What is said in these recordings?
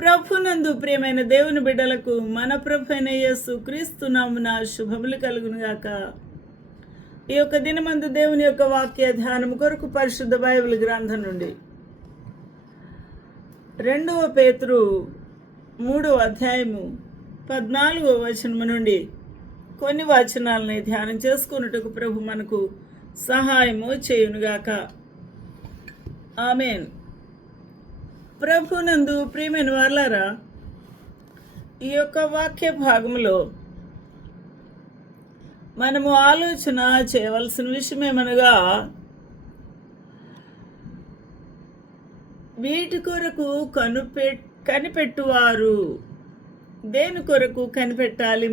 ప్రభునందు ప్రియమైన దేవుని బిడ్డలకు మన ప్రభు అయిన యేసు క్రీస్తు నామున శుభములు కలుగునుగాక. ఈ యొక్క దినమందు దేవుని యొక్క వాక్య ధ్యానం కొరకు పరిశుద్ధ బైబిల్ గ్రంథం నుండి 2 పేతురు 3వ అధ్యాయము 14వ వచనము నుండి కొన్ని వచనాలని ధ్యానం చేసుకున్నట్టుకు ప్రభు మనకు సహాయము చేయునుగాక. ఆమేన్. ప్రభునందు ప్రియమైన వారలారా, ఈ యొక్క వాక్య భాగంలో మనము ఆలోచన చేయవలసిన విషయమేమనగా, వీటి కొరకు కనిపెట్టువారు. దేని కొరకు కనిపెట్టాలి?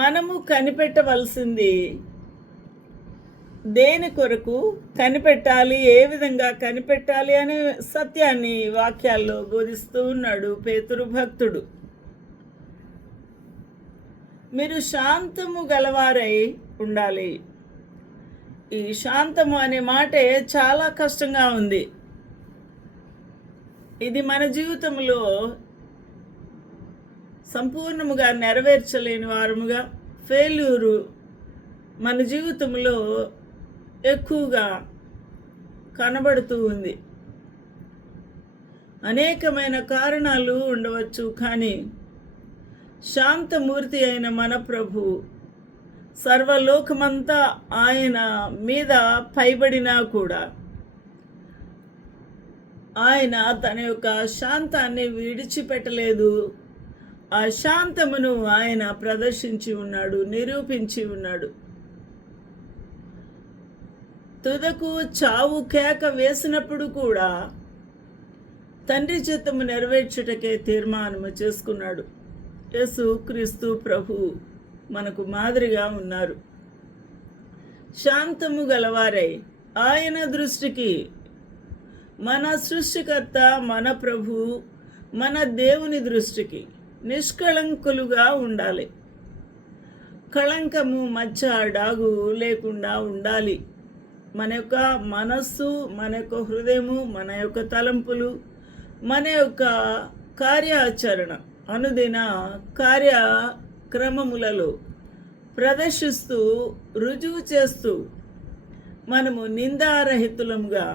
మనము కనిపెట్టవలసింది దేని కొరకు కనిపెట్టాలి, ఏ విధంగా కనిపెట్టాలి అనే సత్యాన్ని వాక్యాల్లో బోధిస్తూ ఉన్నాడు పేతురు భక్తుడు. మీరు శాంతము గలవారై ఉండాలి. ఈ శాంతము అనే మాటే చాలా కష్టంగా ఉంది. ఇది మన జీవితంలో సంపూర్ణముగా నెరవేర్చలేని వారముగా, ఫెయిల్యూరు మన జీవితంలో ఎక్కువగా కనబడుతూ ఉంది. అనేకమైన కారణాలు ఉండవచ్చు, కానీ శాంతమూర్తి అయిన మన ప్రభు, సర్వలోకమంతా ఆయన మీద పైబడినా కూడా ఆయన తన యొక్క శాంతాన్ని విడిచిపెట్టలేదు. ఆ శాంతమును ఆయన ప్రదర్శించి ఉన్నాడు, నిరూపించి ఉన్నాడు. తుదకు చావు కేక వేసినప్పుడు కూడా తండ్రి చిత్తము నెరవేర్చుటకే తీర్మానము చేసుకున్నాడు. యేసు క్రీస్తు ప్రభు మనకు మాదిరిగా ఉన్నారు. శాంతము గలవారై ఆయన దృష్టికి, మన సృష్టికర్త, మన ప్రభు, మన దేవుని దృష్టికి నిష్కళంకులుగా ఉండాలి. కళంకము, మచ్చ, డాగు లేకుండా ఉండాలి. మన యొక్క మనస్సు, మన యొక్క హృదయము, మన యొక్క తలంపులు, మన యొక్క కార్యాచరణ, అనుదిన కార్యక్రమములలో ప్రదర్శిస్తూ, రుజువు చేస్తూ మనము నిందారహితులముగా,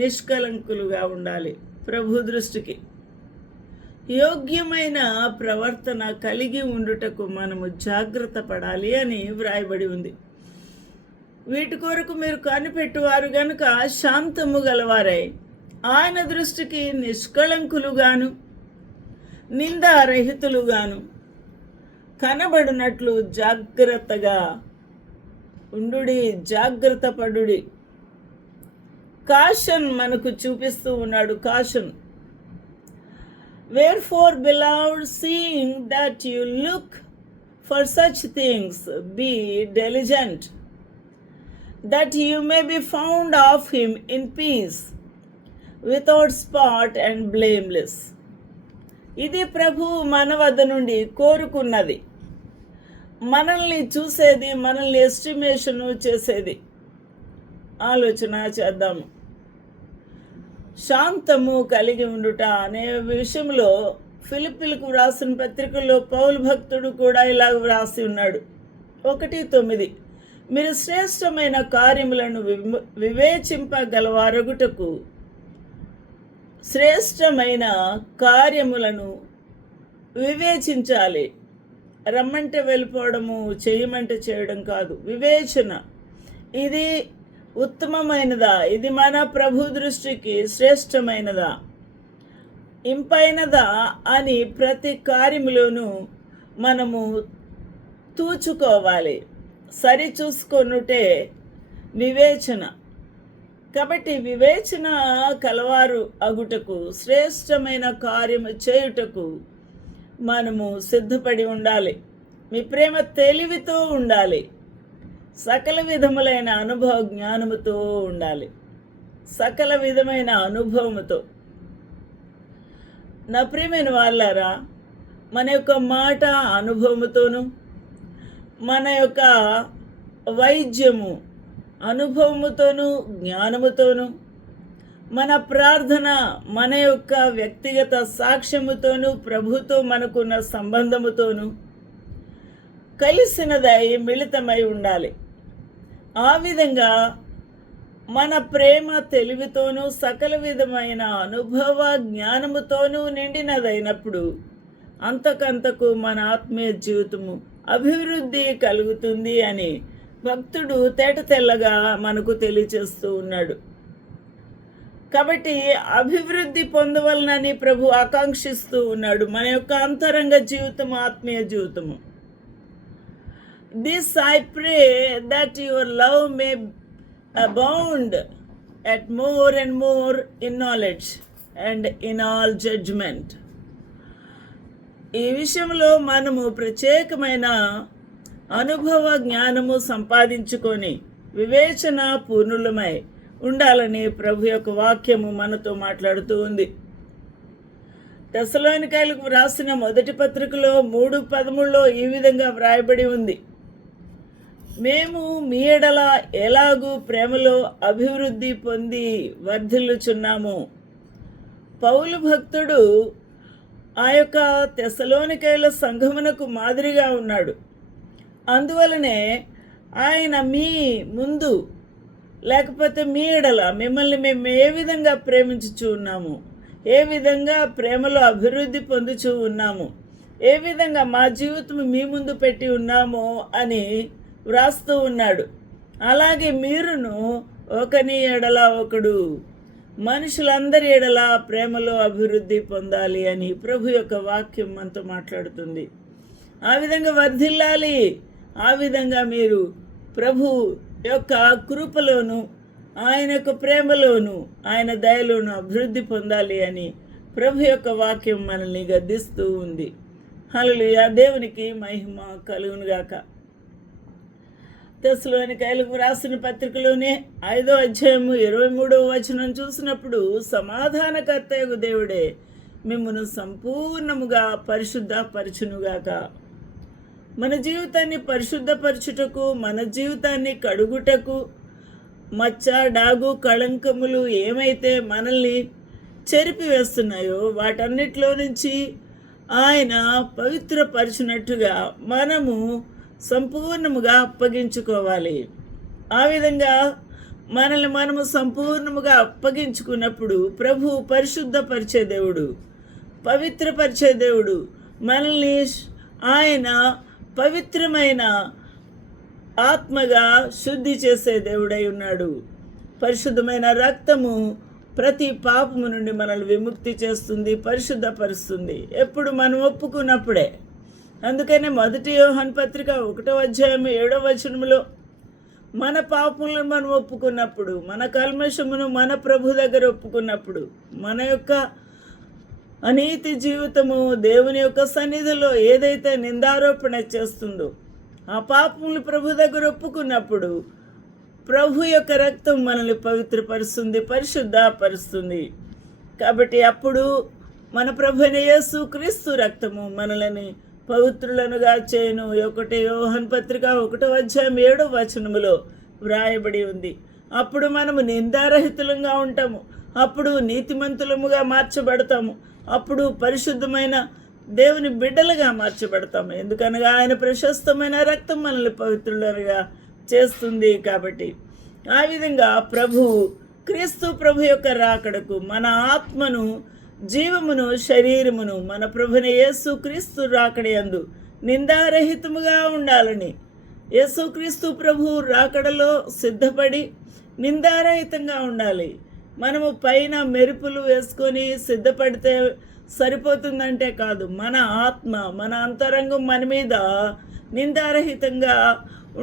నిష్కలంకులుగా ఉండాలి. ప్రభు దృష్టికి యోగ్యమైన ప్రవర్తన కలిగి ఉండుటకు మనము జాగ్రత్త పడాలి అని వ్రాయబడి ఉంది. వీటి కొరకు మీరు కనిపెట్టువారు గనుక శాంతము గలవారై ఆయన దృష్టికి నిష్కళంకులుగాను, నిందారహితులుగాను కనబడినట్లు జాగ్రత్తగా ఉండుడి, జాగ్రత్త పడుడి. కాషన్ మనకు చూపిస్తూ ఉన్నాడు. Caution, wherefore beloved, seeing that you look for such things, be diligent, that you may be found of him in peace, without spot and blameless. ఇది ప్రభు మన వద్ద నుండి కోరుకున్నది. మనల్ని చూసేది, మనల్ని ఎస్టిమేషను చేసేది. ఆలోచన చేద్దాము. శాంతము కలిగి ఉండుట అనే విషయంలో ఫిలిప్పీలకు వ్రాసిన పత్రికల్లో పౌలు భక్తుడు కూడా ఇలాగ వ్రాసి ఉన్నాడు. 1:9, మీరు శ్రేష్టమైన కార్యములను వివేచింపగలవారగుటకు, శ్రేష్టమైన కార్యములను వివేచించాలి. రమ్మంటే వెళ్ళిపోవడము, చేయమంటే చేయడం కాదు. వివేచన, ఇది ఉత్తమమైనదా, ఇది మన ప్రభు దృష్టికి శ్రేష్టమైనదా, ఇంపైనదా అని ప్రతి కార్యములోనూ మనము తూచుకోవాలి. సరి చూసుకొనుటే వివేచన. కాబట్టి వివేచన కలవారు అగుటకు, శ్రేష్టమైన కార్యము చేయుటకు మనము సిద్ధపడి ఉండాలి. మీ ప్రేమ తెలివితో ఉండాలి. సకల విధములైన అనుభవ జ్ఞానముతో ఉండాలి. సకల విధమైన అనుభవముతో. నా ప్రియమైన వాళ్ళారా, మన యొక్క మాట అనుభవముతోను, మన యొక్క వైద్యము అనుభవముతోనూ జ్ఞానముతోనూ, మన ప్రార్థన మన యొక్క వ్యక్తిగత సాక్ష్యముతోనూ ప్రభుతో మనకున్న సంబంధముతోనూ కలిసినదై మిళితమై ఉండాలి. ఆ విధంగా మన ప్రేమ తెలివితోనూ సకల విధమైన అనుభవ జ్ఞానముతోనూ నిండినదైనప్పుడు అంతకంతకు మన ఆత్మీయ జీవితము అభివృద్ధి కలుగుతుంది అని భక్తుడు తేటతెల్లగా మనకు తెలియచేస్తూ ఉన్నాడు. కాబట్టి అభివృద్ధి పొందవలనని ప్రభు ఆకాంక్షిస్తూ ఉన్నాడు. మన యొక్క అంతరంగ జీవితము, ఆత్మీయ జీవితము. This I pray that your love May abound at more and more in knowledge and in all judgment. ఈ విషయంలో మనము ప్రత్యేకమైన అనుభవ జ్ఞానము సంపాదించుకొని వివేచన పూర్ణులమై ఉండాలని ప్రభు యొక్క వాక్యము మనతో మాట్లాడుతూ ఉంది. తెస్సలోనికైలకు వ్రాసిన మొదటి పత్రికలో 3:13 ఈ విధంగా వ్రాయబడి ఉంది, మేము మీ ఎడల ఎలాగూ ప్రేమలో అభివృద్ధి పొంది వర్ధిల్లుచున్నాము. పౌలు భక్తుడు ఆ యొక్క తెస్సలోనికైల సంఘమునకు మాదిరిగా ఉన్నాడు. అందువలనే ఆయన మీ ముందు లేకపోతే మీ ఎడల మిమ్మల్ని మేము ఏ విధంగా ప్రేమించుచూ ఉన్నాము, ఏ విధంగా ప్రేమలో అభివృద్ధి పొందుచూ ఉన్నాము, ఏ విధంగా మా జీవితం మీ ముందు పెట్టి ఉన్నామో అని వ్రాస్తూ ఉన్నాడు. అలాగే మీరును ఒకని ఎడల ఒకడు మనుషులందరి ఎడల ప్రేమలో అభివృద్ధి పొందాలి అని ప్రభు యొక్క వాక్యం మనతో మాట్లాడుతుంది. ఆ విధంగా వర్ధిల్లాలి. ఆ విధంగా మీరు ప్రభు యొక్క కృపలోను ఆయన యొక్క ప్రేమలోను ఆయన దయలోను అభివృద్ధి పొందాలి అని ప్రభు యొక్క వాక్యం మనల్ని గద్దిస్తూ ఉంది. హల్లెలూయా. దేవునికి మహిమ కలుగునుగాక. తెస్సలోనికైలకు రాసిన పత్రికలోనే 5వ అధ్యాయము 23వ వచనం చూసినప్పుడు, సమాధానకర్తయగు దేవుడే మిమ్మును సంపూర్ణముగా పరిశుద్ధపరచునుగాక. మన జీవితాన్ని పరిశుద్ధపరచుటకు, మన జీవితాన్ని కడుగుటకు, మచ్చ, డాగు, కళంకములు ఏమైతే మనల్ని చెరిపివేస్తున్నాయో వాటన్నిటిలో నుంచి ఆయన పవిత్రపరిచినట్టుగా మనము సంపూర్ణముగా అప్పగించుకోవాలి. ఆ విధంగా మనల్ని మనము సంపూర్ణముగా అప్పగించుకున్నప్పుడు ప్రభు పరిశుద్ధపరిచే దేవుడు, పవిత్రపరిచే దేవుడు, మనల్ని ఆయన పవిత్రమైన ఆత్మగా శుద్ధి చేసే దేవుడై ఉన్నాడు. పరిశుద్ధమైన రక్తము ప్రతి పాపము నుండి మనల్ని విముక్తి చేస్తుంది, పరిశుద్ధపరుస్తుంది. ఎప్పుడు మనం ఒప్పుకున్నప్పుడే. అందుకనే మొదటి యోహాను పత్రిక 1వ అధ్యాయం 7వ వచనంలో మన పాపములను మనం ఒప్పుకున్నప్పుడు, మన కల్మషమును మన ప్రభు దగ్గర ఒప్పుకున్నప్పుడు, మన యొక్క అనీతి జీవితము దేవుని యొక్క సన్నిధిలో ఏదైతే నిందారోపణ చేస్తుందో ఆ పాపములు ప్రభు దగ్గర ఒప్పుకున్నప్పుడు ప్రభు యొక్క రక్తం మనల్ని పవిత్రపరుస్తుంది, పరిశుద్ధపరుస్తుంది. కాబట్టి అప్పుడు మన ప్రభువైన యేసు క్రీస్తు రక్తము మనల్ని పవిత్రులనుగా చేయను. 1 యోహాను పత్రిక 1వ అధ్యాయం 7వ వచనములో వ్రాయబడి ఉంది. అప్పుడు మనము నిందారహితులంగా ఉంటాము, అప్పుడు నీతిమంతులముగా మార్చబడతాము, అప్పుడు పరిశుద్ధమైన దేవుని బిడ్డలుగా మార్చబడతాము. ఎందుకనగా ఆయన ప్రశస్తమైన రక్తం మనల్ని పవిత్రులుగా చేస్తుంది. కాబట్టి ఆ విధంగా క్రీస్తు ప్రభు యొక్క రాకడకు మన ఆత్మను, జీవమును, శరీరమును మన ప్రభువైన యేసు క్రీస్తు రాకడయందు నిందారహితముగా ఉండాలని యేసుక్రీస్తు ప్రభు రాకడలో సిద్ధపడి నిందారహితంగా ఉండాలి. మనము పైన మెరుపులు వేసుకొని సిద్ధపడితే సరిపోతుందంటే కాదు, మన ఆత్మ, మన అంతరంగం మన మీద నిందారహితంగా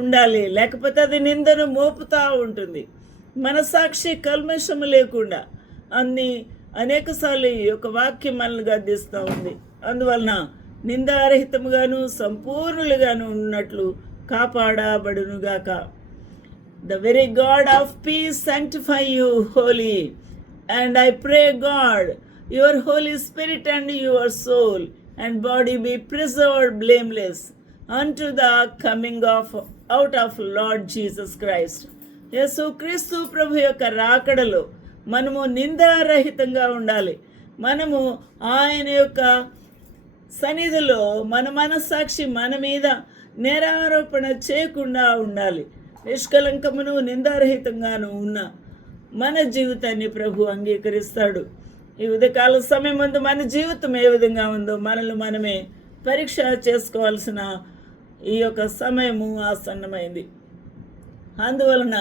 ఉండాలి. లేకపోతే అది నిందను మోపుతూ ఉంటుంది. మనసాక్షి కల్మషము లేకుండా అనేకసార్లు ఈ యొక్క వాక్యం మనల్ని గద్దిస్తూ ఉంది. అందువలన నిందారహితముగాను సంపూర్ణులుగాను ఉన్నట్లు కాపాడబడునుగాక. The very God of peace sanctify you wholly, and I pray God, your Holy Spirit and your soul and body be preserved blameless unto the coming out of Lord Jesus Christ. యేసు క్రీస్తు ప్రభు యొక్క రాకడలో మనము నిందారహితంగా ఉండాలి. మనము ఆయన యొక్క సన్నిధిలో మన మనస్సాక్షి మన మీద నేరారోపణ చేయకుండా ఉండాలి. నిష్కలంకమును నిందారహితంగాను ఉన్న మన జీవితాన్ని ప్రభు అంగీకరిస్తాడు. ఈ ఉదయకాల సమయం ముందు మన జీవితం ఏ విధంగా ఉందో మనల్ని మనమే పరీక్ష చేసుకోవాల్సిన ఈ యొక్క సమయము ఆసన్నమైంది. అందువలన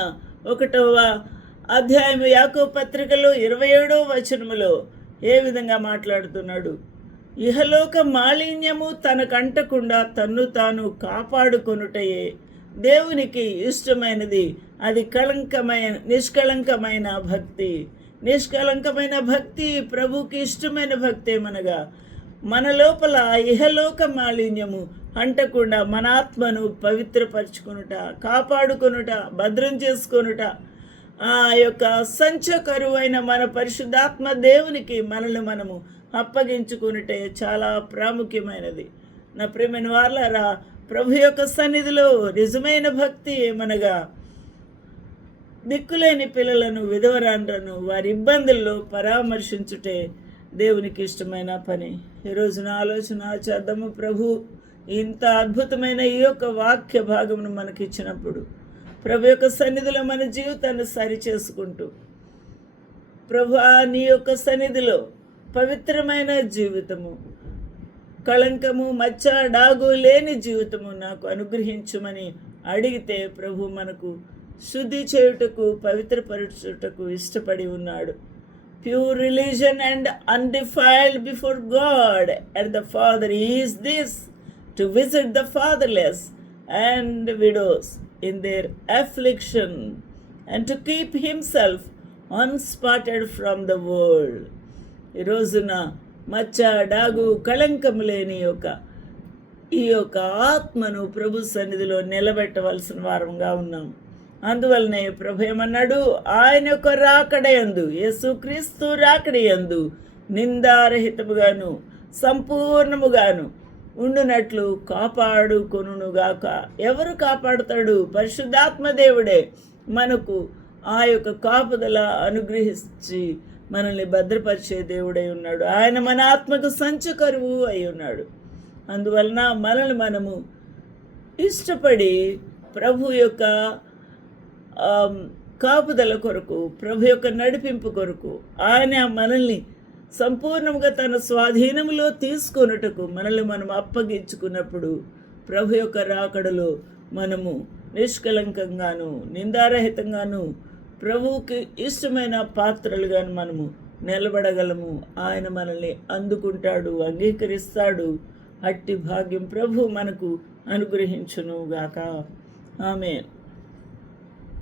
1వ అధ్యాయం యాకోబు పత్రికలో 27వ వచనములో ఏ విధంగా మాట్లాడుతున్నాడు? ఇహలోక మాలిన్యము తనకంటకుండా తన్ను తాను కాపాడుకొనుటయే దేవునికి ఇష్టమైనది. అది నిష్కళంకమైన భక్తి. నిష్కళంకమైన భక్తి ప్రభుకి ఇష్టమైన భక్తి ఏమనగా మన లోపల ఇహలోక మాలిన్యము అంటకుండా మన ఆత్మను పవిత్రపరచుకొనుట, కాపాడుకొనుట, భద్రం చేసుకొనుట, ఆ యొక్క సంచకరువైన మన పరిశుద్ధాత్మ దేవునికి మనల్ని మనము అప్పగించుకునుటే చాలా ప్రాముఖ్యమైనది. నా ప్రియమైన వారలారా, ప్రభు యొక్క సన్నిధిలో నిజమైన భక్తి ఏమనగా దిక్కులేని పిల్లలను, విధవరాండ్రను వారి ఇబ్బందుల్లో పరామర్శించుటే దేవునికి ఇష్టమైన పని. ఈరోజున ఆలోచన చేద్దాము. ప్రభు ఇంత అద్భుతమైన ఈ యొక్క వాక్య భాగమును మనకిచ్చినప్పుడు ప్రభు యొక్క సన్నిధిలో మన జీవితాన్ని సరి చేసుకుంటూ, ప్రభువా నీ యొక్క సన్నిధిలో పవిత్రమైన జీవితము, కళంకము, మచ్చ, డాగు లేని జీవితము నాకు అనుగ్రహించుమని అడిగితే ప్రభు మనకు శుద్ధి చేయుటకు, పవిత్రపరచుటకు ఇష్టపడి ఉన్నాడు. Pure religion and undefiled before God and the Father is this, to visit the fatherless and widows in their affliction and to keep himself unspotted from the world. ఈ రోజున మచ్చ, డాగు, కళంకము లేని ఈ యొక్క ఆత్మను ప్రభు సన్నిధిలో నిలబెట్టవలసిన వారంగా ఉన్నాం. అందువలనే ప్రభు ఏమన్నాడు? ఆయన యొక్క రాకడయందు, యేసుక్రీస్తు రాకడయందు నిందారహితముగాను సంపూర్ణముగాను ఉండునట్లు కాపాడుకొనుగాక. ఎవరు కాపాడుతాడు? పరిశుద్ధాత్మ దేవుడే మనకు ఆ యొక్క కాపుదల అనుగ్రహించి మనల్ని భద్రపరిచే దేవుడై ఉన్నాడు. ఆయన మన ఆత్మకు సంచకరువు అయి ఉన్నాడు. అందువలన మనల్ని మనము ఇష్టపడి ప్రభు యొక్క కాపుదల కొరకు, ప్రభు యొక్క నడిపింపు కొరకు, ఆయన మనల్ని సంపూర్ణంగా తన స్వాధీనంలో తీసుకొనుటకు మనల్ని మనం అప్పగించుకున్నప్పుడు ప్రభు యొక్క రాకడలో మనము నిష్కలంకంగాను నిందారహితంగాను ప్రభువుకి ఇష్టమైన పాత్రలుగాను మనము నిలబడగలము. ఆయన మనల్ని అందుకుంటాడు, అంగీకరిస్తాడు. అట్టి భాగ్యం ప్రభు మనకు అనుగ్రహించును గాక. ఆమేన్.